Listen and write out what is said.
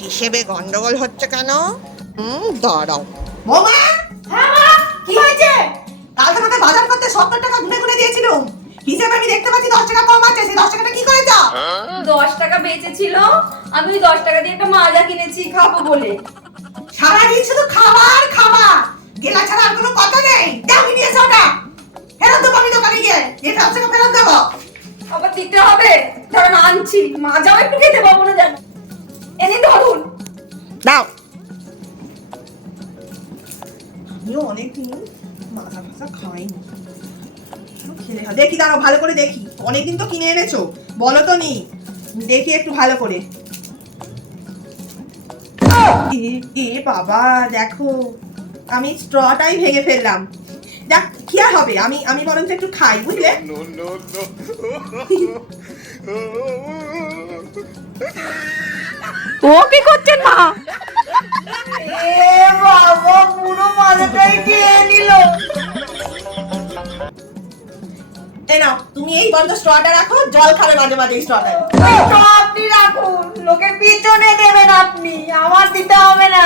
হিসেবে গন্ডগোল হচ্ছে কেন? দাঁড়াও। বৌমা, হ্যাঁ মা, কি হয়েছে? কালকে আমাকে বাজার করতে 70 টাকা গুনে গুনে দিয়েছিলুম। হিসেবে আমি দেখতে পাচ্ছি 10 টাকা কম আছে। সেই 10 টাকাটা কি করেছ? 10 টাকা বেঁচেছিল, আমি ওই 10 টাকা দিয়ে একটা মাজা কিনেছি খাবো বলে। সারাদিন শুধু খাবার খাবার, গেলা ছাড়া আর কোনো কথা নেই। যাবি নিয়ে এসো ওটা, ফেরত দেবো আমি দোকানে গিয়ে। যে 10 টাকা ফেরত দেবো। আবার দিতে হবে, কারণ আনছি মাজাও একটু খেতে পাবো না জানো। এনে ধরুন। দাও। আমিও অনেকদিন মাথা ফাঁসা খাইনি। খেলে দেখি, দাঁড়াও ভালো করে দেখি। অনেকদিন তো কিনে এনেছো, বলো তো নি, দেখি একটু ভালো করে। এ বাবা, দেখো আমি স্ট্রটাই ভেঙে ফেললাম। দেখ কি আর হবে, আমি বরঞ্চ একটু খাই, বুঝলে? ও কি করছেন মা? এ বাবা, পুরো মাজাটাই খেয়ে নিল। এই নাও, তুমি এই বন্ধ স্ট্রটা রাখো, জল খাবে মাঝে মাঝে এই স্ট্রটা। আপনি রাখুন, লোকের পিছনে দেবেন আপনি, আমার দিতে হবে না।